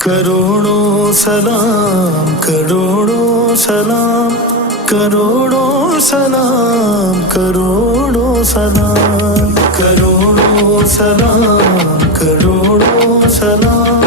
کروڑوں سلام کروڑوں سلام کروڑوں سلام کروڑوں سلام کروڑوں سلام کروڑوں سلام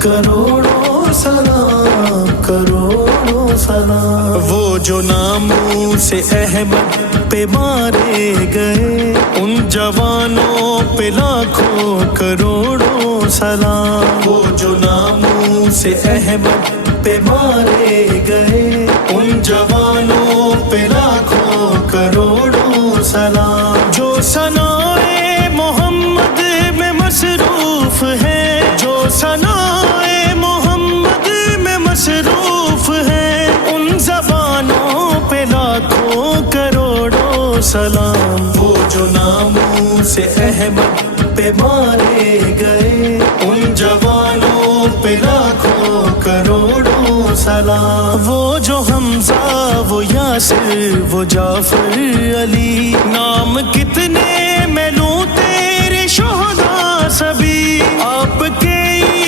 کروڑوں سلام کروڑوں سلام۔ وہ جو ناموں سے احمد پہ مارے گئے ان جوانوں پہ لاکھوں کروڑوں سلام۔ وہ جو ناموں سے احمد پہ مارے گئے ان جوانوں پہ لاکھوں کروڑوں سلام۔ جو ثنائے محمد میں مصروف ہے، جو ثنائے محمد میں مصروف ہے، ان زبانوں پہ لاکھوں کروڑوں سلام۔ وہ جو ناموں سے احمد پہ مارے گئے ان جوانوں پہ لاکھوں کروڑوں سلام۔ وہ جو حمزہ وہ یاسر وہ جعفر علی، نام کتنے میں لوں تیرے شہداء سبھی، آپ کے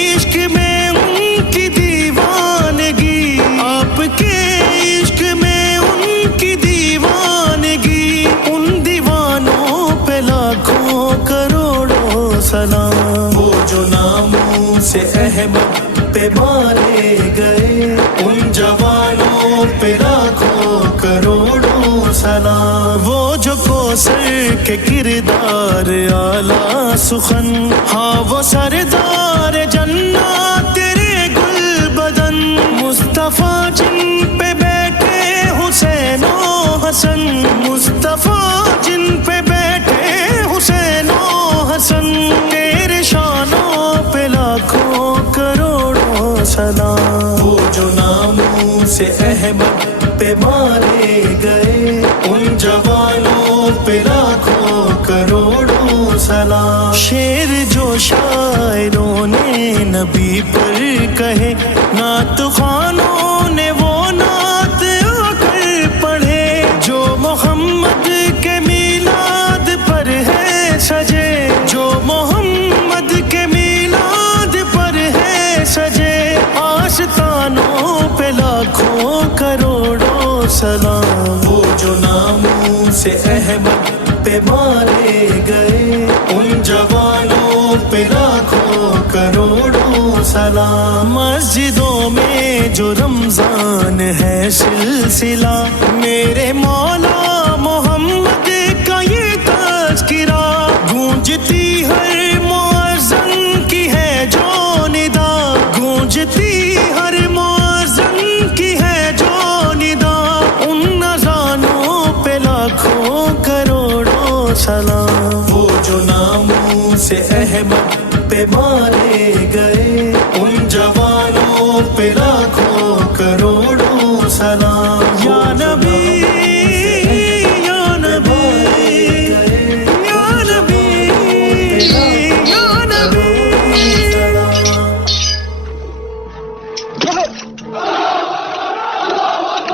عشق میں ان کی دیوانگی، آپ کے عشق میں ان کی دیوانگی، ان دیوانوں پہ لاکھوں کروڑوں سلام۔ وہ جو ناموں سے احمد پہ مارے گئے ان جوانوں پہ لاکھوں کروڑوں سلام۔ وہ جو کوثر کے کردار اعلیٰ سخن، ہاں وہ سردار جنات تیرے گل بدن، مصطفیٰ جن پہ بیٹھے حسین و حسن، مصطفیٰ جن پہ بیٹھے حسین و حسن، تیرے شانوں پہ لاکھوں کروڑوں سلام۔ وہ جو ناموں سے احمد پہ مارے گئے ان جوانوں پہ لاکھوں کروڑوں سلام۔ شعر جو شاعروں نے نبی پر کہے، نعت خوانوں نے وہ نعت آ کر پڑھے، جو محمد کے میلاد پر ہے سجے، جو محمد کے میلاد پر ہے سجے، آستانوں پہ لاکھوں کروڑوں سلام۔ وہ جو ناموں سے احمد پہ مارے گئے ان جوانوں پہ لاکھوں کروڑوں سلام۔ مسجدوں میں جو رمضان ہے سلسلہ، میرے مولا محمد کا یہ تذکرہ، گونجتی ہر مؤذن کی ہے جو ندا، گونجتی ہر مؤذن کی ہے جو ندا، ان اذانوں پہ لاکھوں کروڑوں سلام۔ وہ جو ناموں سے احمد پہ